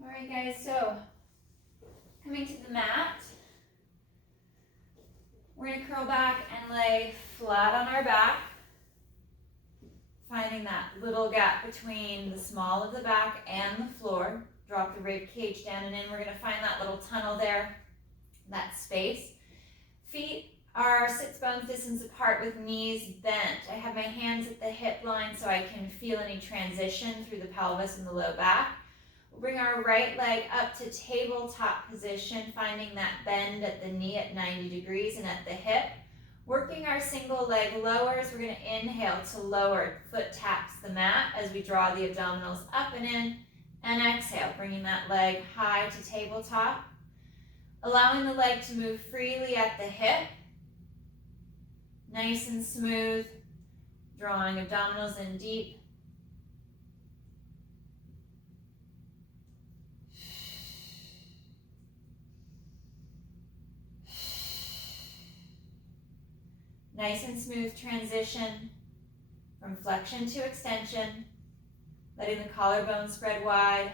All right, guys, so coming to the mat, we're going to curl back and lay flat on our back, finding that little gap between the small of the back and the floor. Drop the rib cage down and in. We're going to find that little tunnel there, that space. Feet are sits bones distance apart with knees bent. I have my hands at the hip line so I can feel any transition through the pelvis and the low back. We'll bring our right leg up to tabletop position, finding that bend at the knee at 90 degrees and at the hip. Working our single leg lowers, we're going to inhale to lower. Foot taps the mat as we draw the abdominals up and in. And exhale, bringing that leg high to tabletop. Allowing the leg to move freely at the hip. Nice and smooth. Drawing abdominals in deep. Nice and smooth transition from flexion to extension, letting the collarbone spread wide.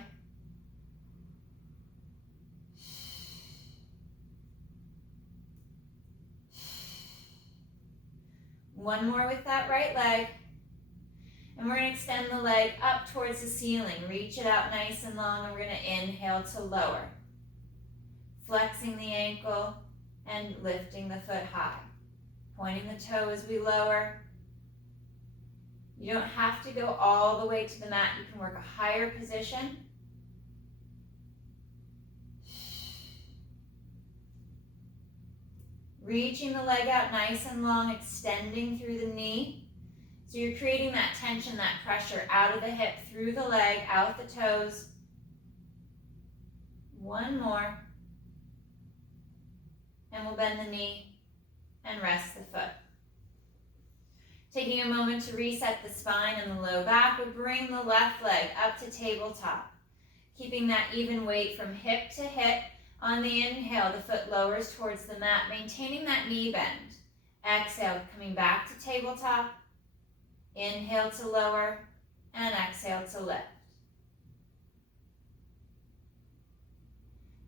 One more with that right leg. And we're going to extend the leg up towards the ceiling. Reach it out nice and long, and we're going to inhale to lower. Flexing the ankle and lifting the foot high. Pointing the toe as we lower. You don't have to go all the way to the mat. You can work a higher position. Reaching the leg out nice and long, extending through the knee. So you're creating that tension, that pressure out of the hip, through the leg, out the toes. One more. And we'll bend the knee and rest the foot. Taking a moment to reset the spine and the low back, we bring the left leg up to tabletop. Keeping that even weight from hip to hip. On the inhale, the foot lowers towards the mat, maintaining that knee bend. Exhale, coming back to tabletop. Inhale to lower, and exhale to lift.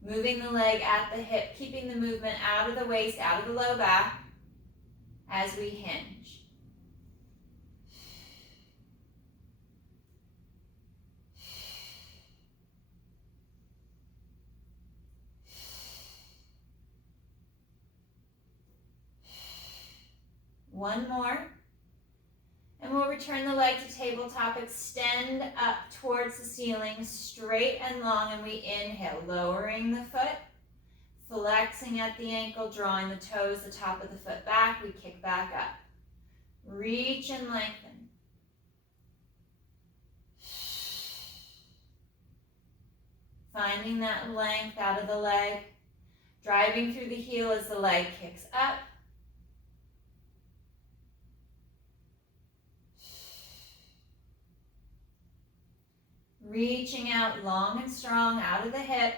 Moving the leg at the hip, keeping the movement out of the waist, out of the low back, as we hinge. One more. And we'll return the leg to tabletop, extend up towards the ceiling, straight and long, and we inhale, lowering the foot, flexing at the ankle, drawing the toes, the top of the foot back, we kick back up. Reach and lengthen. Finding that length out of the leg, driving through the heel as the leg kicks up. Reaching out long and strong out of the hip.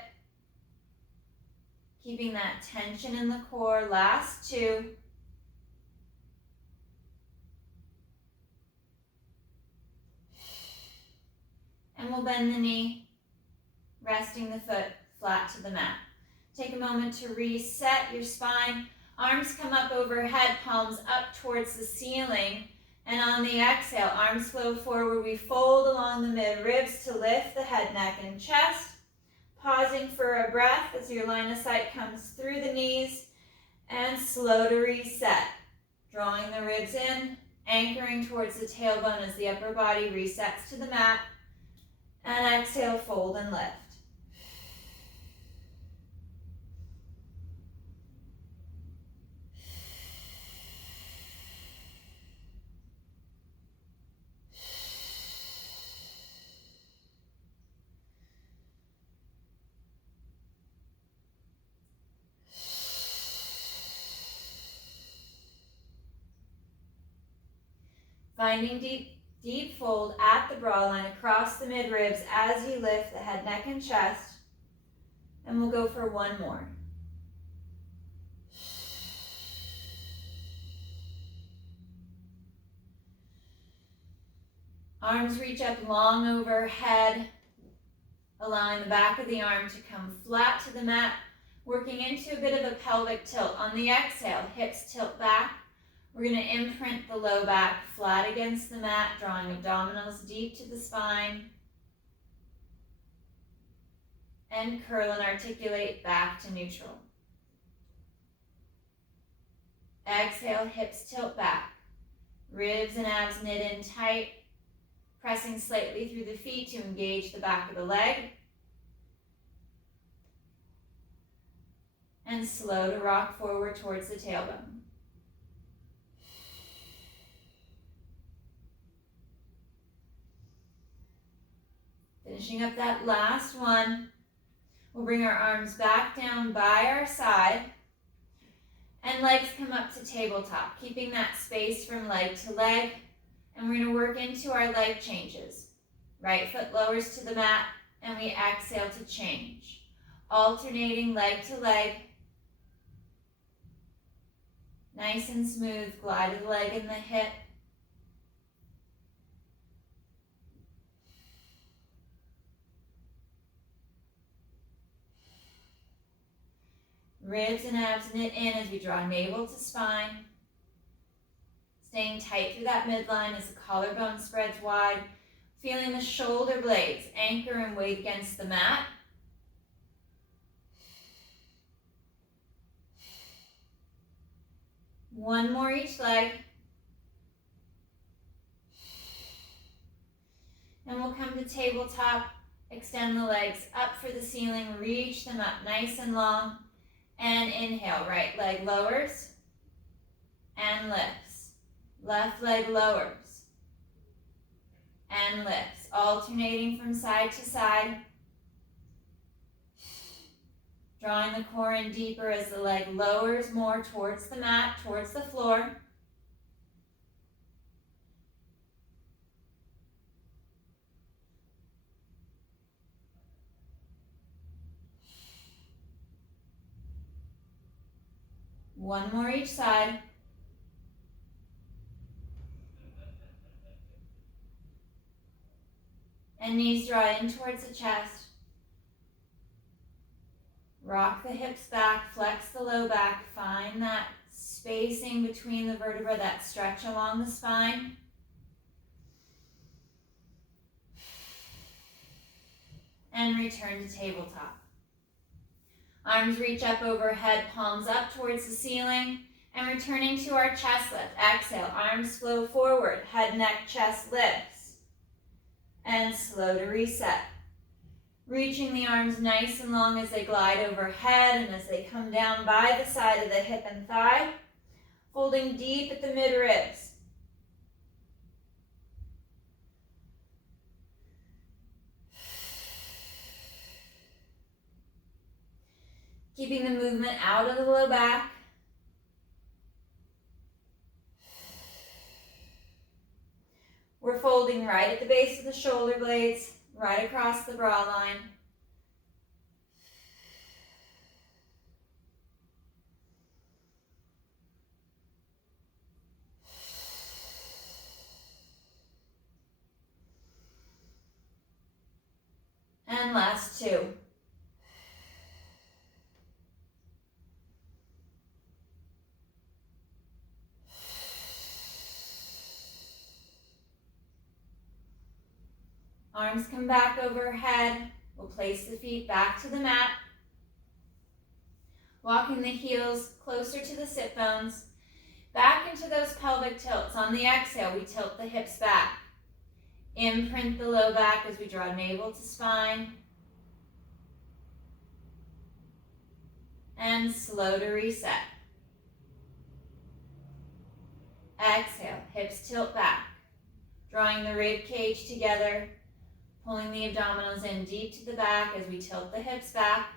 Keeping that tension in the core. Last two. And we'll bend the knee, resting the foot flat to the mat. Take a moment to reset your spine. Arms come up overhead, palms up towards the ceiling. And on the exhale, arms flow forward. We fold along the mid-ribs to lift the head, neck, and chest. Pausing for a breath as your line of sight comes through the knees. And slow to reset. Drawing the ribs in, anchoring towards the tailbone as the upper body resets to the mat. And exhale, fold and lift. Finding deep fold at the brow line across the mid-ribs as you lift the head, neck, and chest. And we'll go for one more. Arms reach up long overhead, allowing allowing the back of the arm to come flat to the mat, working into a bit of a pelvic tilt. On the exhale, hips tilt back. We're going to imprint the low back flat against the mat, drawing abdominals deep to the spine. And curl and articulate back to neutral. Exhale, hips tilt back. Ribs and abs knit in tight, pressing slightly through the feet to engage the back of the leg. And slow to rock forward towards the tailbone. Finishing up that last one, we'll bring our arms back down by our side and legs come up to tabletop, keeping that space from leg to leg. And we're going to work into our leg changes. Right foot lowers to the mat and we exhale to change. Alternating leg to leg. Nice and smooth, glide the leg and the hip. Ribs and abs knit in as we draw navel to spine. Staying tight through that midline as the collarbone spreads wide. Feeling the shoulder blades anchor and weight against the mat. One more each leg. And we'll come to tabletop. Extend the legs up for the ceiling. Reach them up nice and long. And inhale, right leg lowers and lifts. Left leg lowers and lifts, alternating from side to side. Drawing the core in deeper as the leg lowers more towards the mat, towards the floor. One more each side. And knees draw in towards the chest. Rock the hips back, flex the low back, find that spacing between the vertebrae, that stretch along the spine. And return to tabletop. Arms reach up overhead, palms up towards the ceiling, and returning to our chest lift. Exhale, arms flow forward, head, neck, chest lifts. And slow to reset. Reaching the arms nice and long as they glide overhead and as they come down by the side of the hip and thigh. Folding deep at the mid-ribs. Keeping the movement out of the low back. We're folding right at the base of the shoulder blades, right across the brow line. And last two. Arms come back overhead. We'll place the feet back to the mat. Walking the heels closer to the sit bones. Back into those pelvic tilts. On the exhale, we tilt the hips back. Imprint the low back as we draw navel to spine. And slow to reset. Exhale, hips tilt back. Drawing the rib cage together. Pulling the abdominals in deep to the back as we tilt the hips back.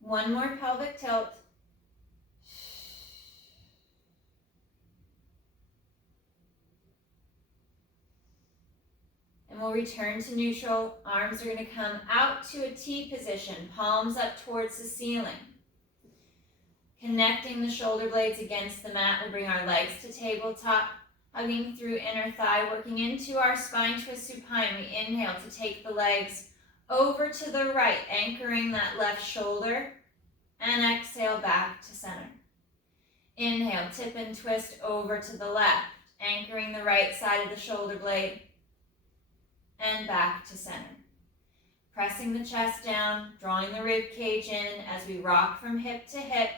One more pelvic tilt. And we'll return to neutral. Arms are going to come out to a T position, palms up towards the ceiling. Connecting the shoulder blades against the mat, we'll bring our legs to tabletop, hugging through inner thigh, working into our spine twist supine. We inhale to take the legs over to the right, anchoring that left shoulder, and exhale back to center. Inhale, tip and twist over to the left, anchoring the right side of the shoulder blade, and back to center. Pressing the chest down, drawing the rib cage in as we rock from hip to hip,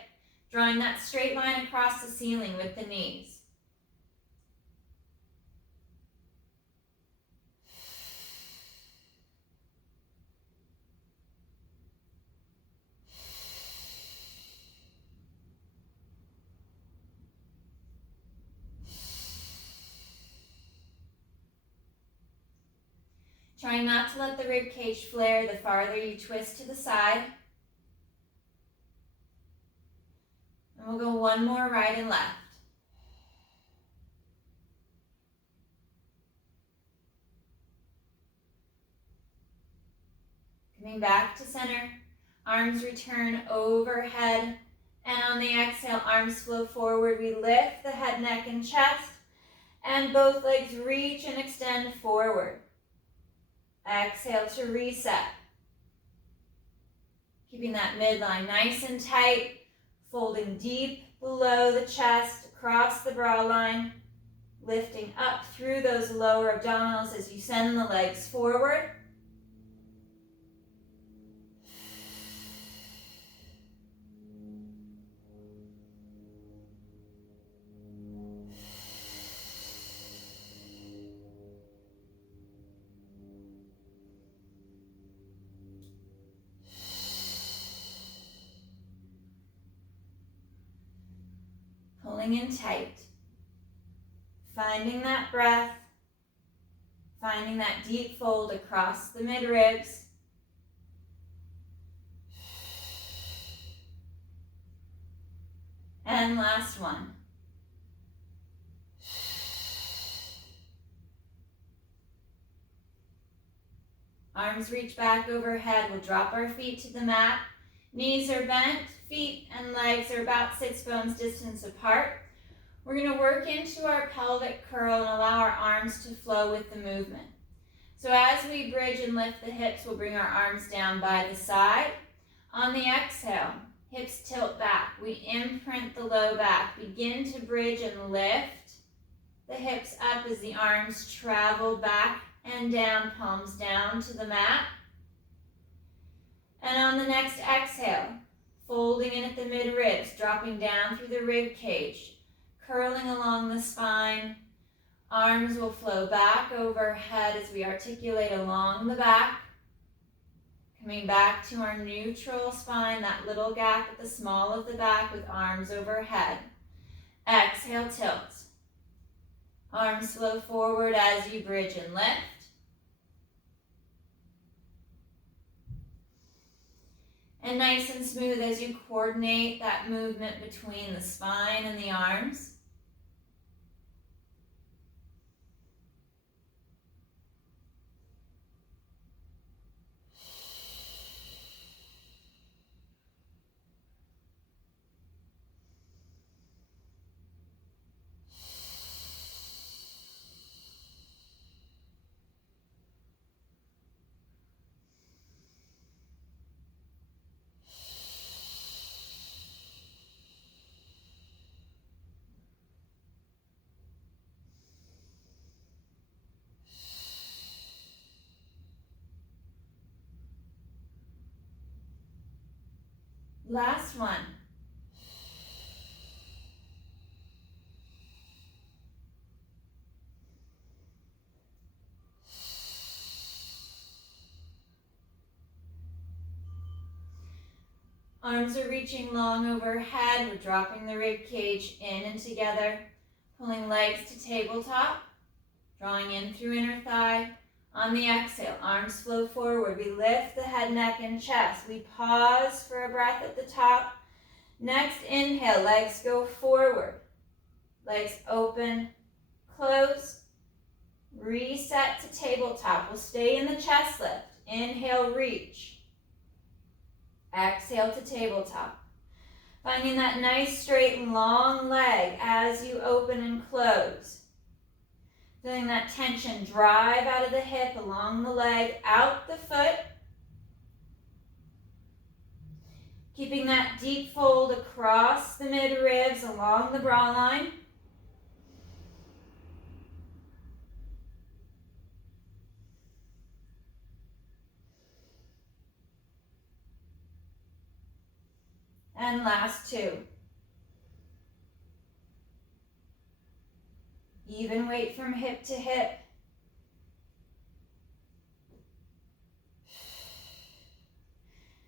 drawing that straight line across the ceiling with the knees. Trying not to let the rib cage flare the farther you twist to the side. And we'll go one more right and left. Coming back to center, arms return overhead, and on the exhale, arms flow forward. We lift the head, neck, and chest, and both legs reach and extend forward. Exhale to reset. Keeping that midline nice and tight, folding deep below the chest, across the bra line, lifting up through those lower abdominals as you send the legs forward. Pulling in tight, finding that breath, finding that deep fold across the mid-ribs. And last one. Arms reach back overhead. We'll drop our feet to the mat. Knees are bent, feet and legs are about 6 bones distance apart. We're going to work into our pelvic curl and allow our arms to flow with the movement. So as we bridge and lift the hips, we'll bring our arms down by the side. On the exhale, hips tilt back. We imprint the low back. Begin to bridge and lift the hips up as the arms travel back and down, palms down to the mat. And on the next exhale, folding in at the mid-ribs, dropping down through the rib cage, curling along the spine. Arms will flow back overhead as we articulate along the back. Coming back to our neutral spine, that little gap at the small of the back with arms overhead. Exhale, tilt. Arms flow forward as you bridge and lift. And nice and smooth as you coordinate that movement between the spine and the arms. Last one. Arms are reaching long overhead. We're dropping the rib cage in and together, pulling legs to tabletop, drawing in through inner thigh. On the exhale, arms flow forward. We lift the head, neck, and chest. We pause for a breath at the top. Next inhale, legs go forward. Legs open, close, Reset to tabletop. We'll stay in the chest lift. Inhale, reach. Exhale to tabletop. Finding that nice straight long leg as you open and close. Feeling that tension drive out of the hip, along the leg, out the foot. Keeping that deep fold across the mid-ribs, along the bra line. And last two. Even weight from hip to hip.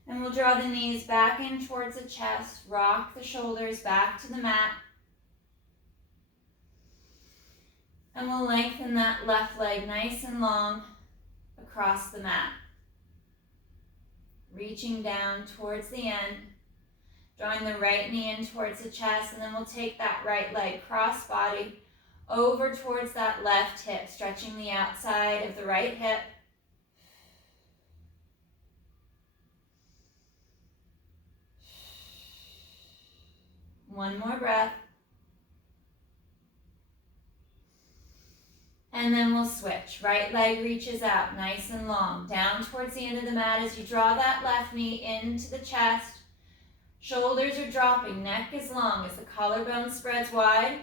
And we'll draw the knees back in towards the chest, rock the shoulders back to the mat. And we'll lengthen that left leg nice and long across the mat. Reaching down towards the end, drawing the right knee in towards the chest, and then we'll take that right leg cross body over towards that left hip, stretching the outside of the right hip. One more breath. And then we'll switch. Right leg reaches out nice and long, down towards the end of the mat as you draw that left knee into the chest. Shoulders are dropping, neck is long as the collarbone spreads wide.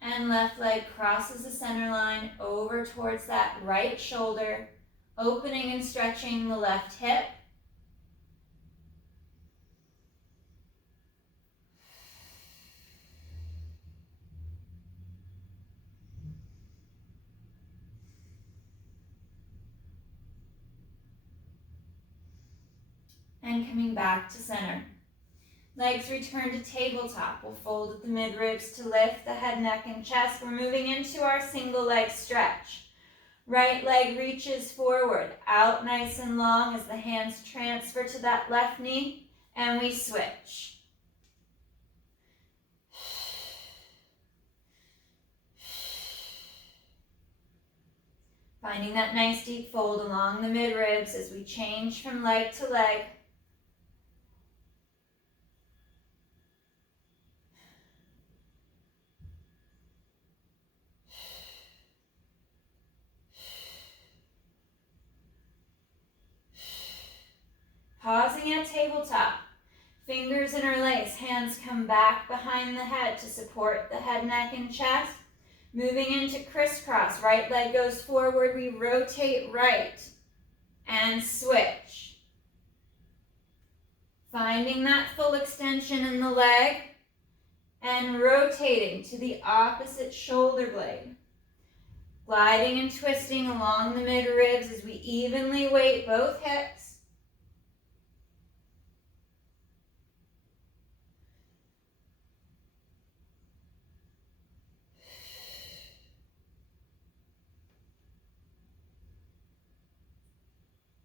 And left leg crosses the center line over towards that right shoulder, opening and stretching the left hip. And coming back to center. Legs return to tabletop. We'll fold at the mid-ribs to lift the head, neck, and chest. We're moving into our single leg stretch. Right leg reaches forward, out nice and long as the hands transfer to that left knee, and we switch. Finding that nice deep fold along the mid-ribs as we change from leg to leg. Pausing at tabletop, fingers interlace, hands come back behind the head to support the head, neck, and chest. Moving into crisscross, right leg goes forward, we rotate right and switch. Finding that full extension in the leg and rotating to the opposite shoulder blade. Gliding and twisting along the mid-ribs as we evenly weight both hips.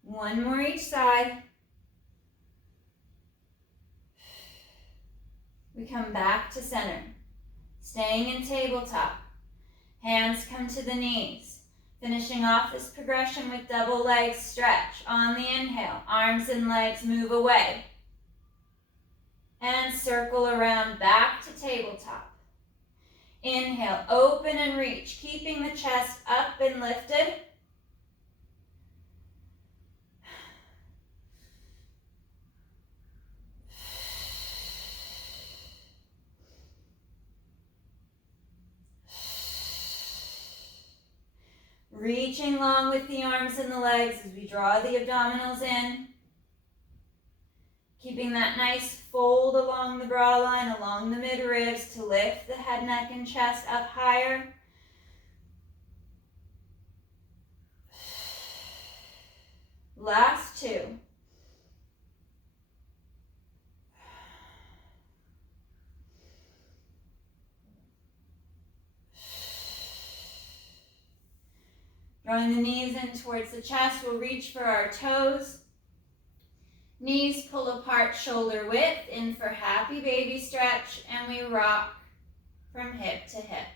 One more each side. We come back to center. Staying in tabletop. Hands come to the knees. Finishing off this progression with double leg stretch. On the inhale, arms and legs move away. And circle around back to tabletop. Inhale, open and reach, keeping the chest up and lifted. Reaching long with the arms and the legs as we draw the abdominals in. Keeping that nice fold along the bra line, along the mid-ribs to lift the head, neck, and chest up higher. Last two. Drawing the knees in towards the chest, we'll reach for our toes. Knees pull apart, shoulder width, in for happy baby stretch, and we rock from hip to hip.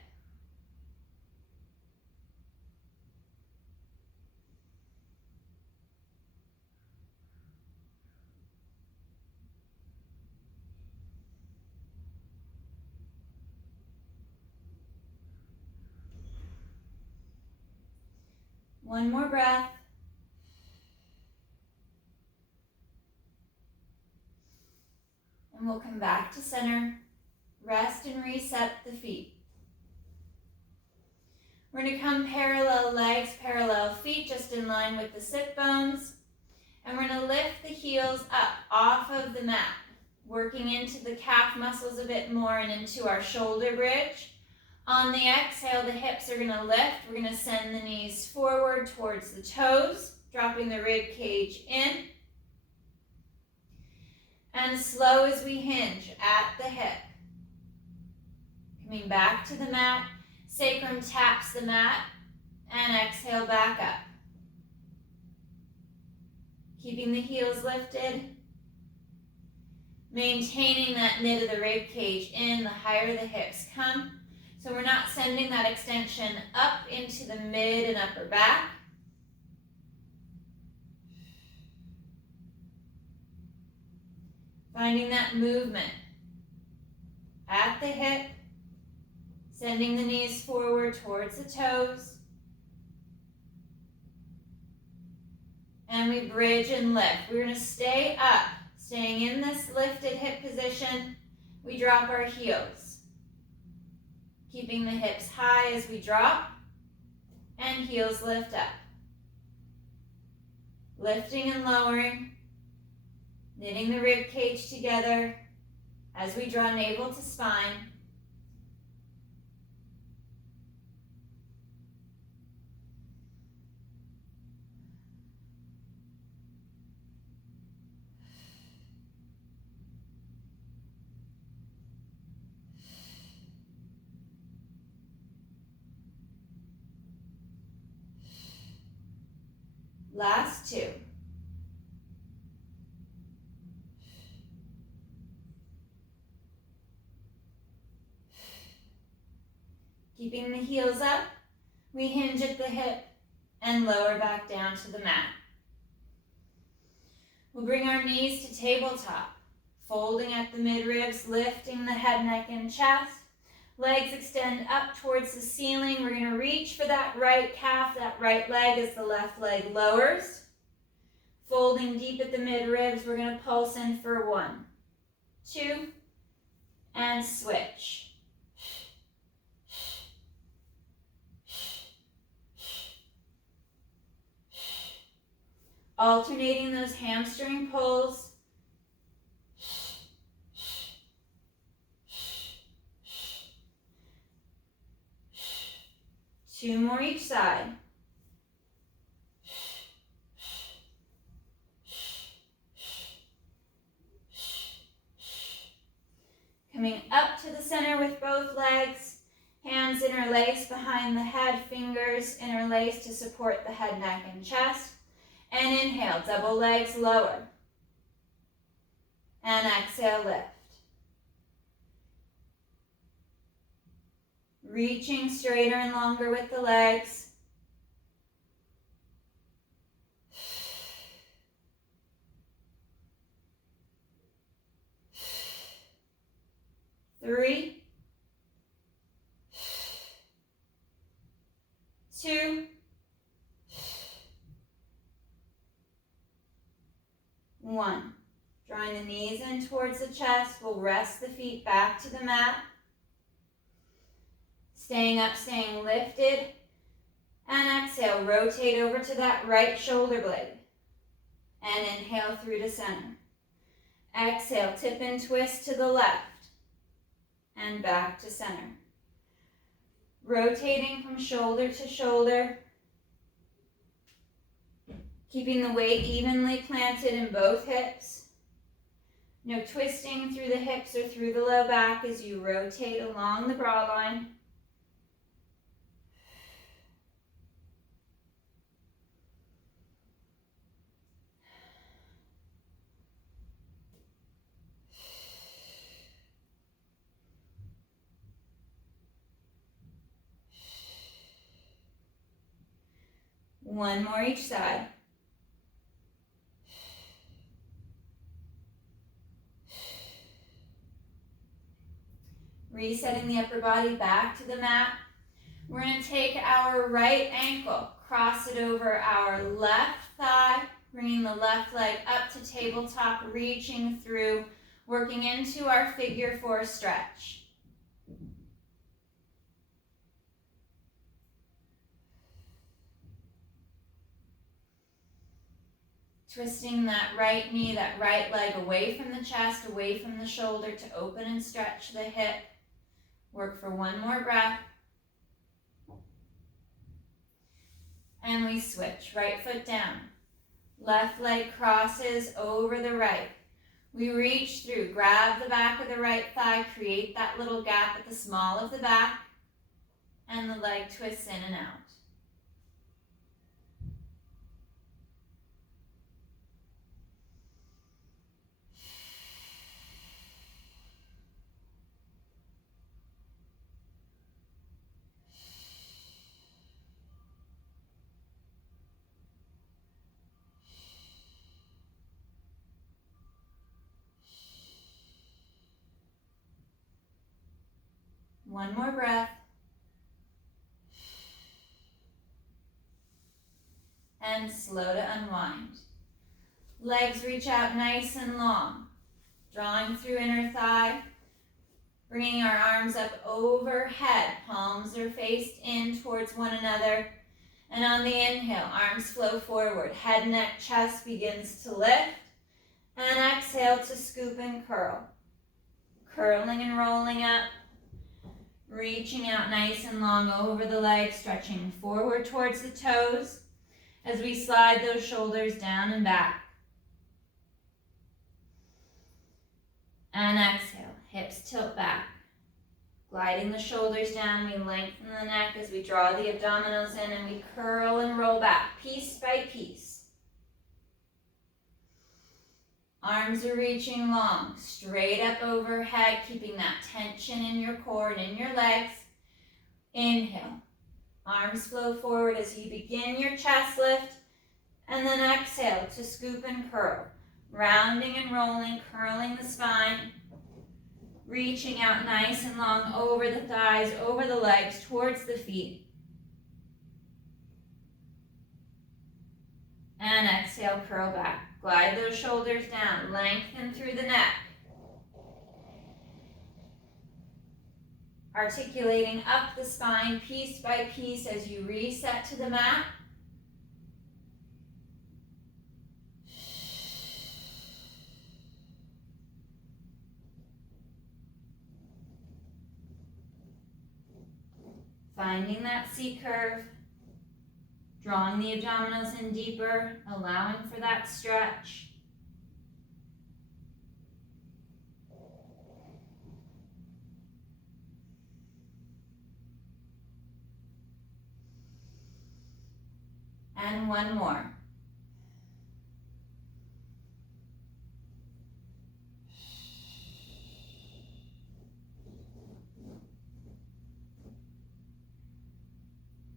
One more breath. And we'll come back to center. Rest and reset the feet. We're going to come parallel legs, parallel feet, just in line with the sit bones. And we're going to lift the heels up off of the mat, working into the calf muscles a bit more and into our shoulder bridge. On the exhale, the hips are going to lift. We're going to send the knees forward towards the toes, dropping the rib cage in. And slow as we hinge at the hip. Coming back to the mat, sacrum taps the mat, and exhale back up. Keeping the heels lifted, maintaining that knit of the rib cage in the higher the hips come. So we're not sending that extension up into the mid and upper back. Finding that movement at the hip, sending the knees forward towards the toes. And we bridge and lift. We're going to stay up, staying in this lifted hip position. We drop our heels, keeping the hips high as we drop, and heels lift up. Lifting and lowering, knitting the rib cage together as we draw navel to spine. Last two. Keeping the heels up, we hinge at the hip and lower back down to the mat. We'll bring our knees to tabletop, folding at the midribs, lifting the head, neck, and chest. Legs extend up towards the ceiling. We're going to reach for that right calf, that right leg as the left leg lowers. Folding deep at the midribs, we're going to pulse in for 1, 2, and switch. Alternating those hamstring pulls. Two more each side. Coming up to the center with both legs. Hands interlace behind the head, fingers interlace to support the head, neck, and chest. And inhale, double legs lower. And exhale, lift. Reaching straighter and longer with the legs. Three, 2, 1. Drawing the knees in towards the chest, we'll rest the feet back to the mat. Staying up, staying lifted. And exhale, rotate over to that right shoulder blade. And inhale through to center. Exhale, tip and twist to the left. And back to center. Rotating from shoulder to shoulder. Keeping the weight evenly planted in both hips. No twisting through the hips or through the low back as you rotate along the broad line. One more each side. Resetting the upper body back to the mat. We're going to take our right ankle, cross it over our left thigh, bringing the left leg up to tabletop, reaching through, working into our figure 4 stretch. Twisting that right knee, that right leg away from the chest, away from the shoulder to open and stretch the hip. Work for one more breath. And we switch. Right foot down. Left leg crosses over the right. We reach through, grab the back of the right thigh, create that little gap at the small of the back, and the leg twists in and out. One more breath. And slow to unwind. Legs reach out nice and long. Drawing through inner thigh. Bringing our arms up overhead. Palms are faced in towards one another. And on the inhale, arms flow forward. Head, neck, chest begins to lift. And exhale to scoop and curl. Curling and rolling up. Reaching out nice and long over the legs, stretching forward towards the toes as we slide those shoulders down and back. And exhale, hips tilt back. Gliding the shoulders down, we lengthen the neck as we draw the abdominals in and we curl and roll back, piece by piece. Arms are reaching long, straight up overhead, keeping that tension in your core and in your legs. Inhale. Arms flow forward as you begin your chest lift. And then exhale to scoop and curl. Rounding and rolling, curling the spine. Reaching out nice and long over the thighs, over the legs, towards the feet. And exhale, curl back. Glide those shoulders down, lengthen through the neck. Articulating up the spine piece by piece as you reset to the mat. Finding that C curve. Drawing the abdominals in deeper, allowing for that stretch. And one more.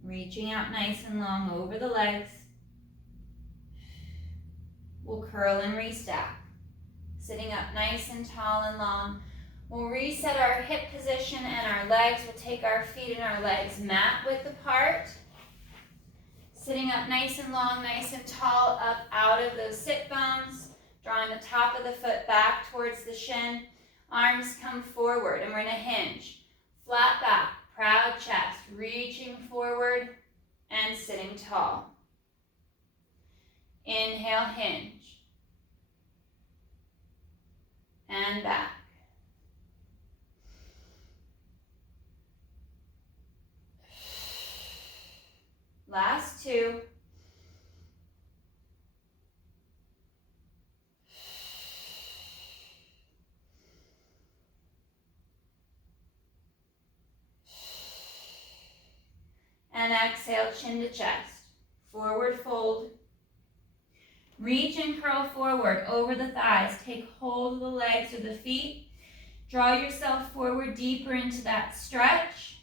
Reaching out nice and long over the legs. We'll curl and restack. Sitting up nice and tall and long. We'll reset our hip position and our legs. We'll take our feet and our legs mat width apart. Sitting up nice and long, nice and tall, up out of those sit bones. Drawing the top of the foot back towards the shin. Arms come forward and we're going to hinge. Flat back. Proud chest, reaching forward and sitting tall. Inhale, hinge. And back. Last two. And exhale, chin to chest. Forward fold. Reach and curl forward over the thighs. Take hold of the legs or the feet. Draw yourself forward deeper into that stretch.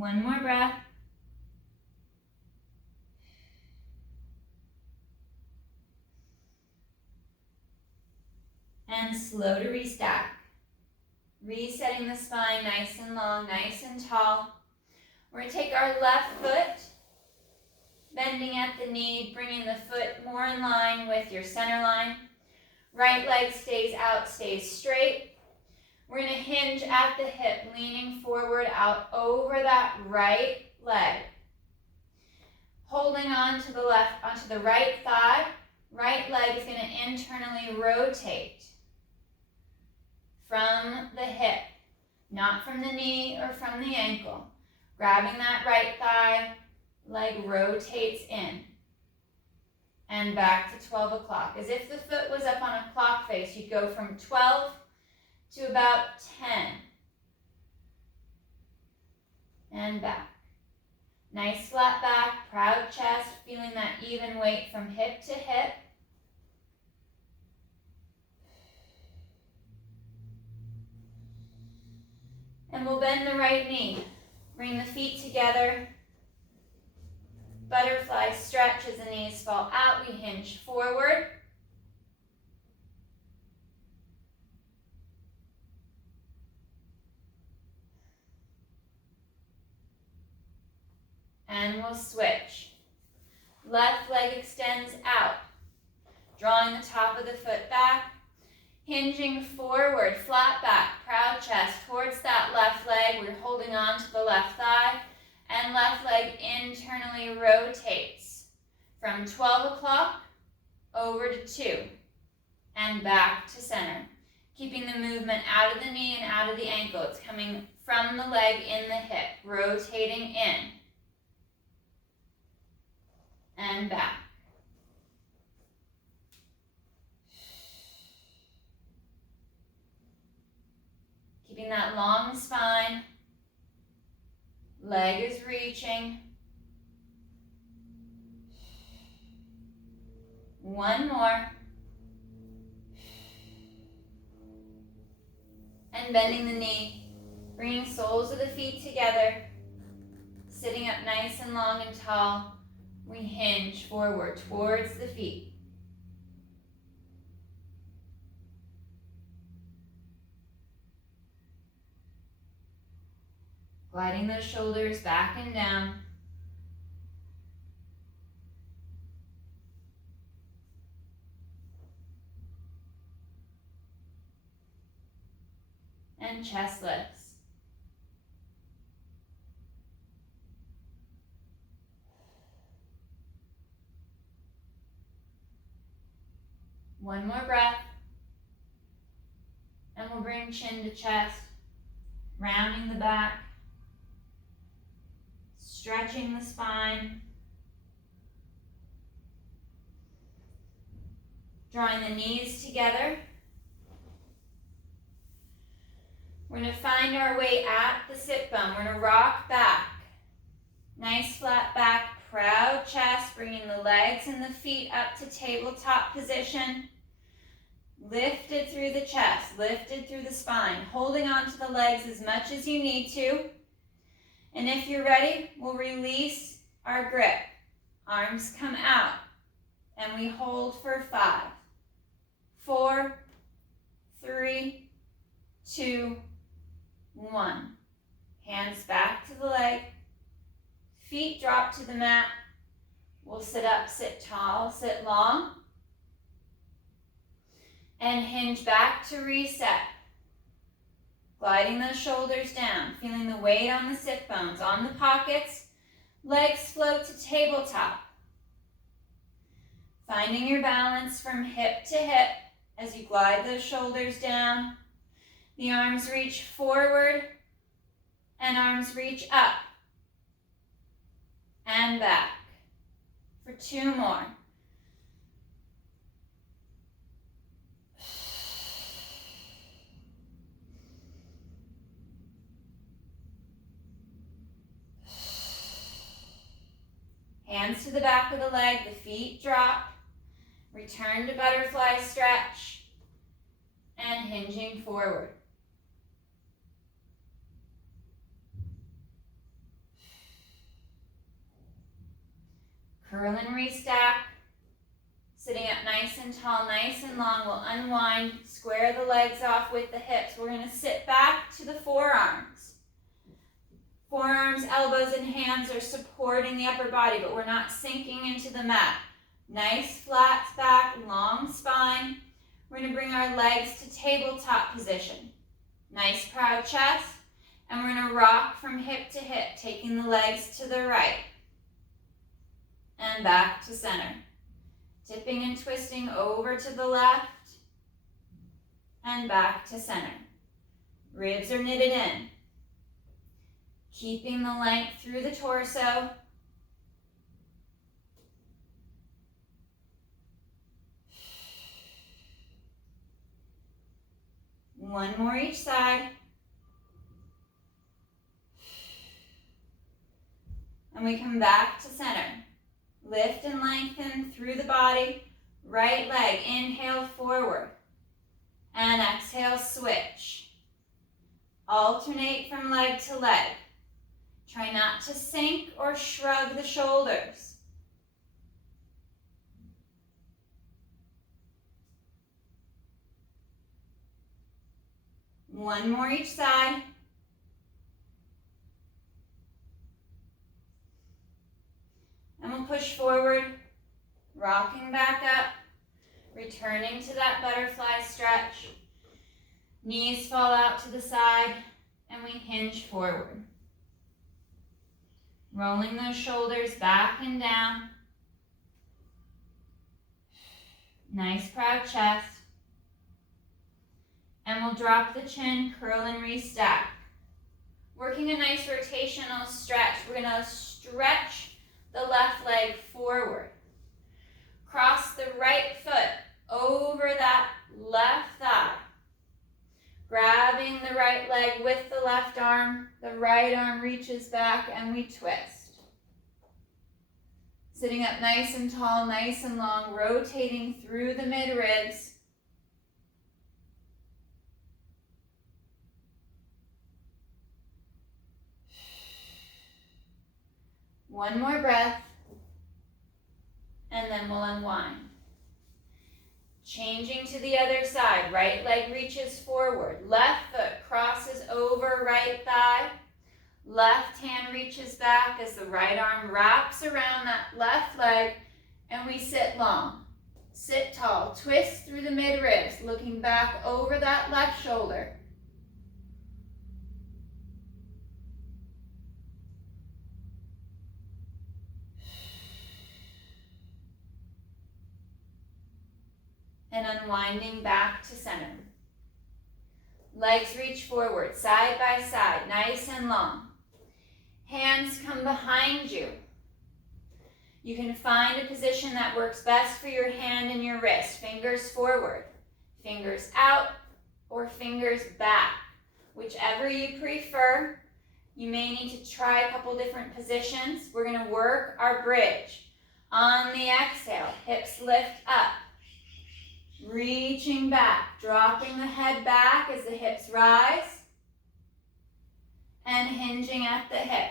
One more breath. And slow to restack. Resetting the spine nice and long, nice and tall. We're going to take our left foot, bending at the knee, bringing the foot more in line with your center line. Right leg stays out, stays straight. We're going to hinge at the hip, leaning forward out over that right leg. Holding on to the left, onto the right thigh. Right leg is going to internally rotate from the hip, not from the knee or from the ankle. Grabbing that right thigh, leg rotates in. And back to 12 o'clock. As if the foot was up on a clock face, you'd go from 12 to about 10. And back. Nice flat back, proud chest, feeling that even weight from hip to hip. And we'll bend the right knee. Bring the feet together. Butterfly stretch as the knees fall out. We hinge forward. And we'll switch. Left leg extends out. Drawing the top of the foot back. Hinging forward, flat back, proud chest towards that left leg. We're holding on to the left thigh. And left leg internally rotates from 12 o'clock over to 2 and back to center. Keeping the movement out of the knee and out of the ankle. It's coming from the leg in the hip, rotating in and back. Keeping that long spine. Leg is reaching. One more. And bending the knee, bringing soles of the feet together, sitting up nice and long and tall. We hinge forward towards the feet. Gliding those shoulders back and down. And chest lifts. One more breath. And we'll bring chin to chest, rounding the back. Stretching the spine. Drawing the knees together. We're going to find our way at the sit bone. We're going to rock back. Nice flat back, proud chest, bringing the legs and the feet up to tabletop position. Lifted through the chest, lifted through the spine. Holding on to the legs as much as you need to. And if you're ready, we'll release our grip. Arms come out. And we hold for 5, 4, 3, 2, 1. Hands back to the leg. Feet drop to the mat. We'll sit up, sit tall, sit long. And hinge back to reset. Gliding those shoulders down, feeling the weight on the sit bones, on the pockets. Legs float to tabletop. Finding your balance from hip to hip as you glide those shoulders down. The arms reach forward and arms reach up and back. For 2 more. Hands to the back of the leg, the feet drop. Return to butterfly stretch and hinging forward. Curl and restack. Sitting up nice and tall, nice and long. We'll unwind, square the legs off with the hips. We're going to sit back to the forearms. Forearms, elbows, and hands are supporting the upper body, but we're not sinking into the mat. Nice flat back, long spine. We're going to bring our legs to tabletop position. Nice proud chest. And we're going to rock from hip to hip, taking the legs to the right. And back to center. Tipping and twisting over to the left. And back to center. Ribs are knitted in. Keeping the length through the torso. One more each side. And we come back to center. Lift and lengthen through the body. Right leg, inhale forward. And exhale, switch. Alternate from leg to leg. Try not to sink or shrug the shoulders. One more each side. And we'll push forward, rocking back up, returning to that butterfly stretch. Knees fall out to the side, and we hinge forward. Rolling those shoulders back and down. Nice proud chest. And we'll drop the chin, curl and restack. Working a nice rotational stretch. We're going to stretch the left leg forward. Cross the right foot over that left thigh. Grabbing the right leg with the left arm. The right arm reaches back and we twist. Sitting up nice and tall, nice and long, rotating through the mid-ribs. One more breath, and then we'll unwind. Changing to the other side, right leg reaches forward, left foot crosses over right thigh, left hand reaches back as the right arm wraps around that left leg, and we sit long. Sit tall, twist through the mid-ribs, looking back over that left shoulder. And unwinding back to center. Legs reach forward, side by side, nice and long. Hands come behind you. You can find a position that works best for your hand and your wrist. Fingers forward, fingers out, or fingers back. Whichever you prefer. You may need to try a couple different positions. We're going to work our bridge. On the exhale, hips lift up. Reaching back, dropping the head back as the hips rise, and hinging at the hip.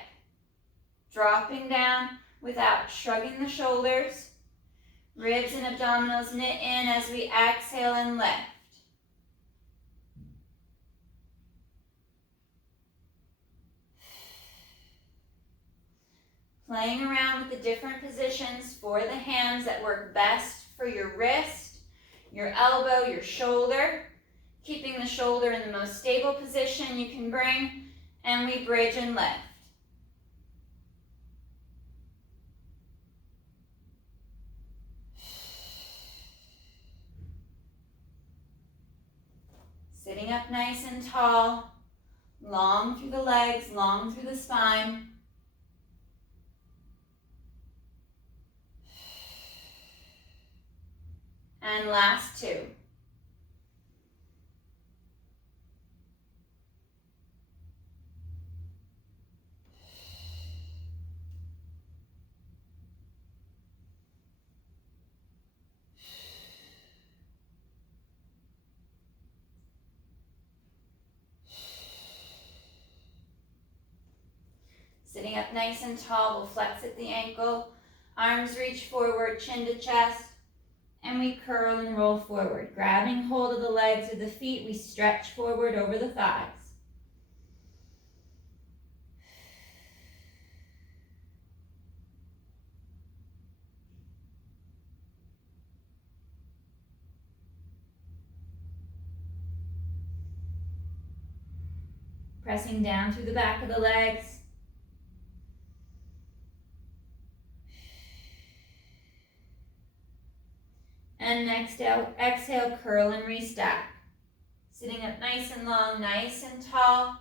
Dropping down without shrugging the shoulders. Ribs and abdominals knit in as we exhale and lift. Playing around with the different positions for the hands that work best for your wrist, your elbow, your shoulder, keeping the shoulder in the most stable position you can bring, and we bridge and lift. Sitting up nice and tall, long through the legs, long through the spine. And last two. Sitting up nice and tall, we'll flex at the ankle. Arms reach forward, chin to chest, and we curl and roll forward. Grabbing hold of the legs or the feet, we stretch forward over the thighs. Pressing down through the back of the legs. And exhale, curl and restack. Sitting up nice and long, nice and tall.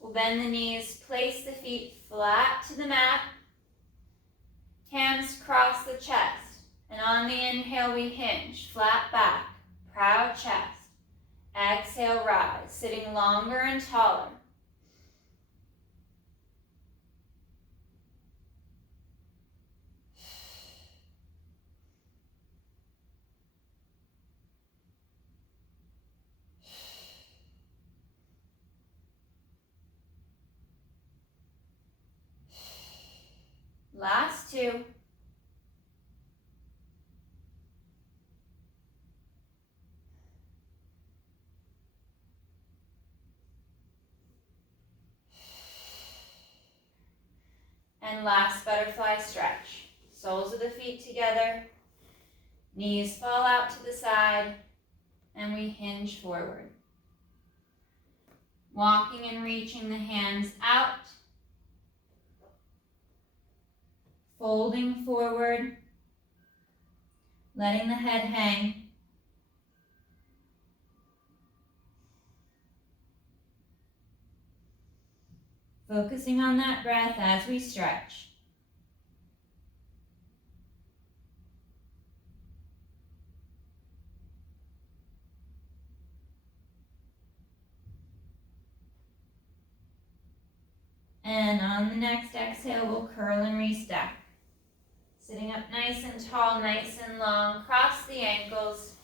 We'll bend the knees, place the feet flat to the mat. Hands cross the chest. And on the inhale, we hinge, flat back, proud chest. Exhale, rise, sitting longer and taller. Last two. And last butterfly stretch. Soles of the feet together. Knees fall out to the side. And we hinge forward. Walking and reaching the hands out. Folding forward. Letting the head hang. Focusing on that breath as we stretch. And on the next exhale, we'll curl and restack. Sitting up nice and tall, nice and long. Cross the ankles.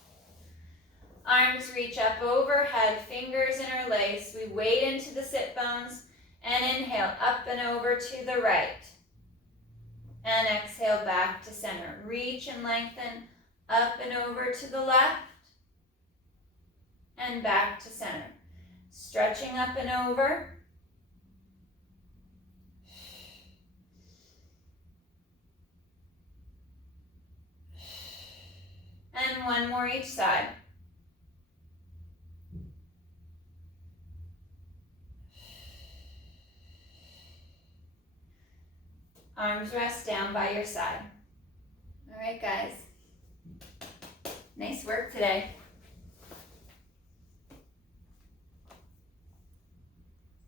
Arms reach up overhead, fingers interlace. We wade into the sit bones and inhale up and over to the right. And exhale back to center. Reach and lengthen up and over to the left and back to center. Stretching up and over. And one more each side. Arms rest down by your side. All right, guys. Nice work today.